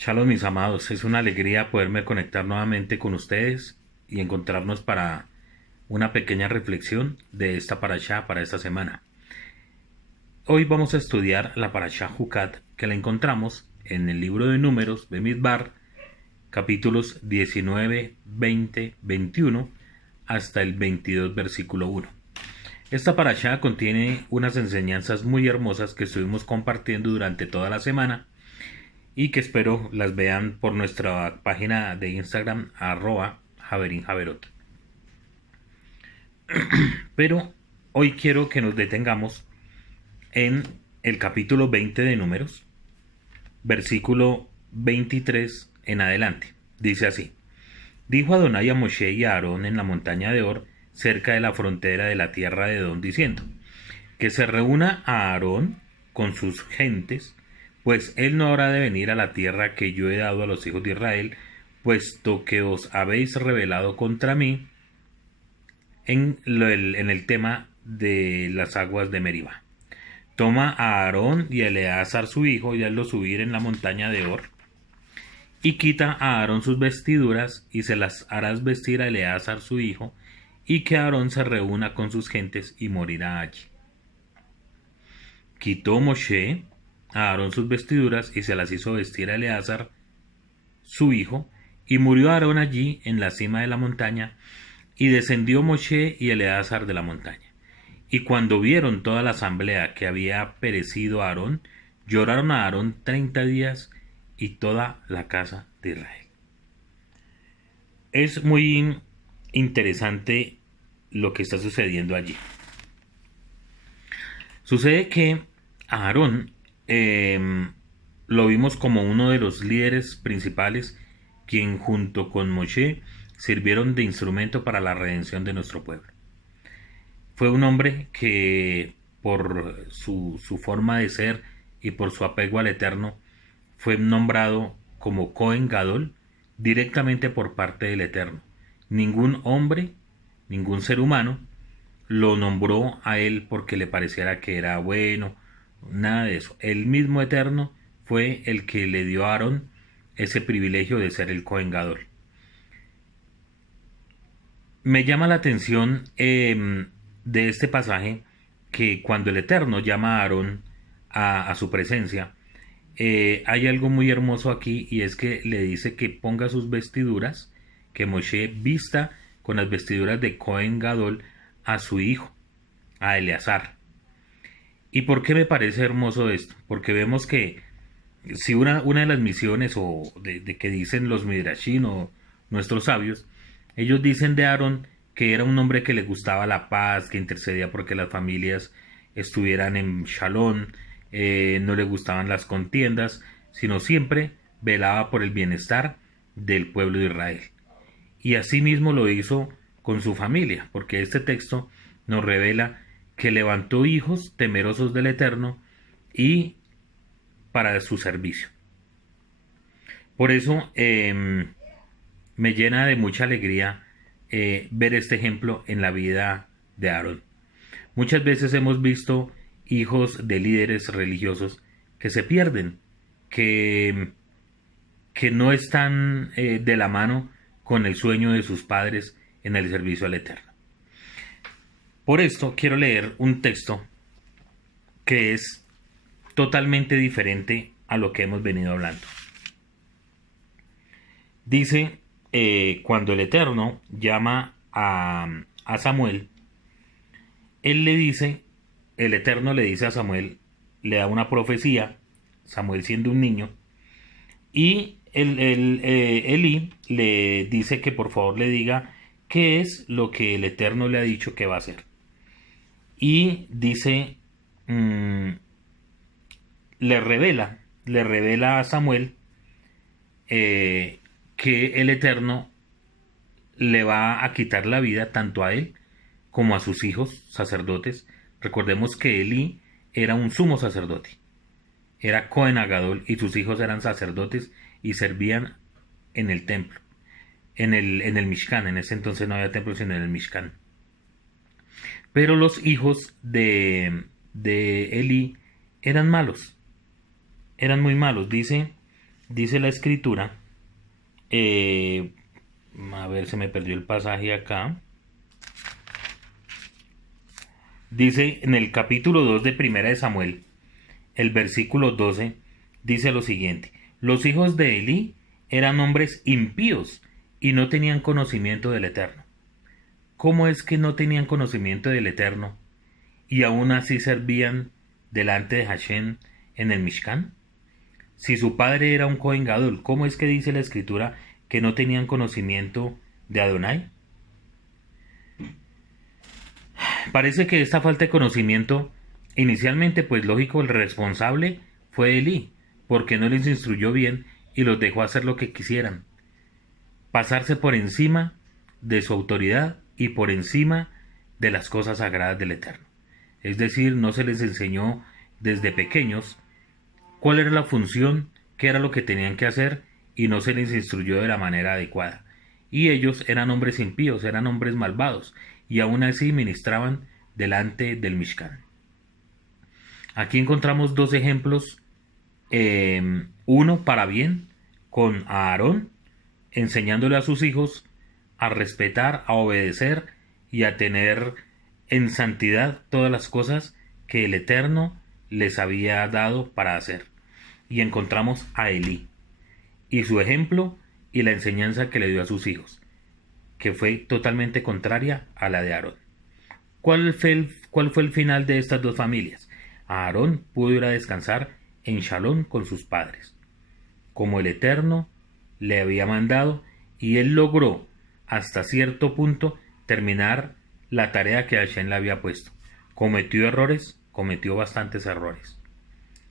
Shalom, mis amados, es una alegría poderme conectar nuevamente con ustedes y encontrarnos para una pequeña reflexión de esta parashá para esta semana. Hoy vamos a estudiar la parashá Jucat, que la encontramos en el libro de Números, Bemidbar, capítulos 19, 20, 21 hasta el 22, versículo 1. Esta parashá contiene unas enseñanzas muy hermosas que estuvimos compartiendo durante toda la semana y que espero las vean por nuestra página de Instagram @javerinjaverot. Pero hoy quiero que nos detengamos en el capítulo 20 de Números, versículo 23 en adelante. Dice así: Dijo Adonai a Moshe y a Aarón en la montaña de Or, cerca de la frontera de la tierra de Edom, diciendo: que se reúna a Aarón con sus gentes, pues él no habrá de venir a la tierra que yo he dado a los hijos de Israel, puesto que os habéis rebelado contra mí en el tema de las aguas de Meribá. Toma a Aarón y a Eleazar su hijo y hazlo subir en la montaña de Or, y quita a Aarón sus vestiduras y se las harás vestir a Eleazar su hijo, y que Aarón se reúna con sus gentes y morirá allí. Quitó Moshe a Aarón sus vestiduras y se las hizo vestir a Eleazar su hijo, y murió Aarón allí en la cima de la montaña, y descendió Moshe y Eleazar de la montaña. Y cuando vieron toda la asamblea que había perecido Aarón, lloraron a Aarón 30 días y toda la casa de Israel. Es muy interesante lo que está sucediendo allí. Sucede que a Aarón lo vimos como uno de los líderes principales, quien junto con Moshe sirvieron de instrumento para la redención de nuestro pueblo. Fue un hombre que por su forma de ser y por su apego al Eterno fue nombrado como Cohen Gadol directamente por parte del Eterno. Ningún hombre, ningún ser humano lo nombró a él porque le pareciera que era bueno, nada de eso. El mismo Eterno fue el que le dio a Aarón ese privilegio de ser el Cohen Gadol. Me llama la atención de este pasaje que cuando el Eterno llama a Aarón a su presencia, hay algo muy hermoso aquí, y es que le dice que ponga sus vestiduras, que Moshe vista con las vestiduras de Cohen Gadol a su hijo, a Eleazar. ¿Y por qué me parece hermoso esto? Porque vemos que si una de las misiones o de que dicen los Midrashim o nuestros sabios, ellos dicen de Aarón que era un hombre que le gustaba la paz, que intercedía porque las familias estuvieran en Shalom, no le gustaban las contiendas, sino siempre velaba por el bienestar del pueblo de Israel. Y asimismo lo hizo con su familia, porque este texto nos revela que levantó hijos temerosos del Eterno y para su servicio. Por eso me llena de mucha alegría ver este ejemplo en la vida de Aarón. Muchas veces hemos visto hijos de líderes religiosos que se pierden, que, que no están de la mano con el sueño de sus padres en el servicio al Eterno. Por esto quiero leer un texto que es totalmente diferente a lo que hemos venido hablando. Dice, cuando el Eterno llama a Samuel, él le dice, el Eterno le dice a Samuel, le da una profecía, Samuel siendo un niño, y Elí le dice que por favor le diga qué es lo que el Eterno le ha dicho que va a hacer. Y dice, le revela a Samuel que el Eterno le va a quitar la vida tanto a él como a sus hijos sacerdotes. Recordemos que Elí era un sumo sacerdote, era Cohen Agadol, y sus hijos eran sacerdotes y servían en el templo, en el Mishkan. En ese entonces no había templo sino en el Mishkan. Pero los hijos de Elí eran malos, eran muy malos. Dice dice la escritura, a ver, se me perdió el pasaje acá. Dice en el capítulo 2 de Primera de Samuel, el versículo 12, dice lo siguiente: los hijos de Elí eran hombres impíos y no tenían conocimiento del Eterno. ¿Cómo es que no tenían conocimiento del Eterno y aún así servían delante de Hashem en el Mishkan? Si su padre era un Cohen Gadol, ¿cómo es que dice la escritura que no tenían conocimiento de Adonai? Parece que esta falta de conocimiento, inicialmente, pues lógico, el responsable fue Elí, porque no les instruyó bien y los dejó hacer lo que quisieran, pasarse por encima de su autoridad y por encima de las cosas sagradas del Eterno. Es decir, no se les enseñó desde pequeños cuál era la función, qué era lo que tenían que hacer, y no se les instruyó de la manera adecuada. Y ellos eran hombres impíos, eran hombres malvados, y aún así ministraban delante del Mishkan. Aquí encontramos dos ejemplos, uno para bien, con Aarón, enseñándole a sus hijos a respetar, a obedecer y a tener en santidad todas las cosas que el Eterno les había dado para hacer. Y encontramos a Elí y su ejemplo y la enseñanza que le dio a sus hijos, que fue totalmente contraria a la de Aarón. ¿Cuál fue el final de estas dos familias? Aarón pudo ir a descansar en Shalom con sus padres, como el Eterno le había mandado, y él logró hasta cierto punto terminar la tarea que Hashem le había puesto. Cometió errores, cometió bastantes errores,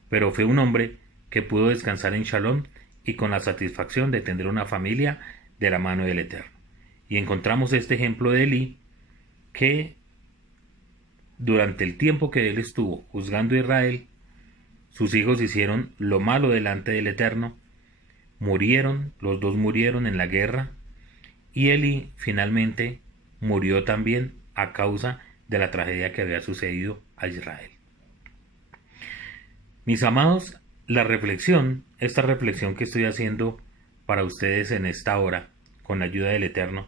pero fue un hombre que pudo descansar en Shalom y con la satisfacción de tener una familia de la mano del Eterno. Y encontramos este ejemplo de Elí, que durante el tiempo que él estuvo juzgando a Israel, sus hijos hicieron lo malo delante del Eterno, murieron, los dos murieron en la guerra, y Elí finalmente murió también a causa de la tragedia que había sucedido a Israel. Mis amados, esta reflexión que estoy haciendo para ustedes en esta hora, con la ayuda del Eterno,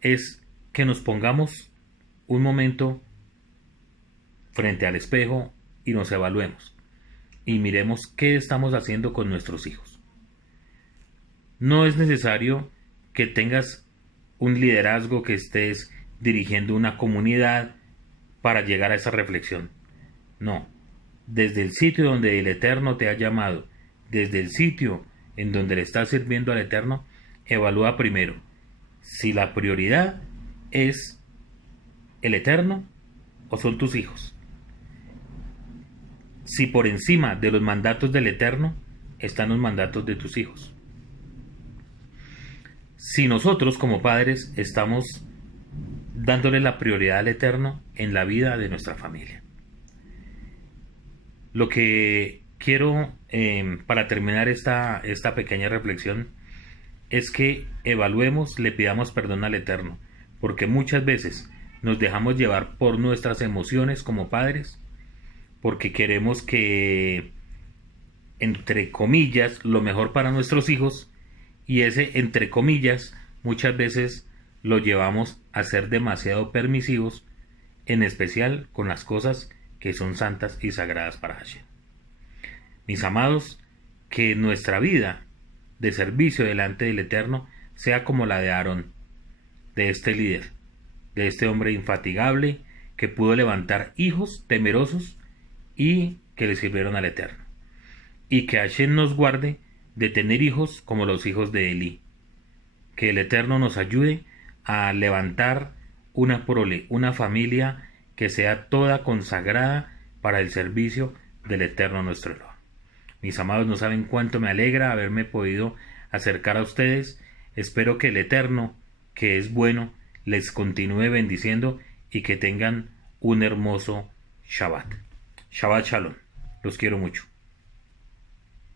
es que nos pongamos un momento frente al espejo y nos evaluemos y miremos qué estamos haciendo con nuestros hijos. No es necesario que tengas un liderazgo, que estés dirigiendo una comunidad para llegar a esa reflexión. No, desde el sitio donde el Eterno te ha llamado, desde el sitio en donde le estás sirviendo al Eterno, evalúa primero si la prioridad es el Eterno o son tus hijos. Si por encima de los mandatos del Eterno están los mandatos de tus hijos. Si nosotros como padres estamos dándole la prioridad al Eterno en la vida de nuestra familia. Lo que quiero para terminar esta pequeña reflexión es que evaluemos, le pidamos perdón al Eterno, porque muchas veces nos dejamos llevar por nuestras emociones como padres, porque queremos que, entre comillas, lo mejor para nuestros hijos, y ese entre comillas muchas veces lo llevamos a ser demasiado permisivos, en especial con las cosas que son santas y sagradas para Hashem. Mis amados, que nuestra vida de servicio delante del Eterno sea como la de Aarón, de este líder, de este hombre infatigable que pudo levantar hijos temerosos y que le sirvieron al Eterno. Y que Hashem nos guarde de tener hijos como los hijos de Elí. Que el Eterno nos ayude a levantar una prole, una familia que sea toda consagrada para el servicio del Eterno nuestro Dios. Mis amados, no saben cuánto me alegra haberme podido acercar a ustedes. Espero que el Eterno, que es bueno, les continúe bendiciendo y que tengan un hermoso Shabbat. Shabbat Shalom. Los quiero mucho.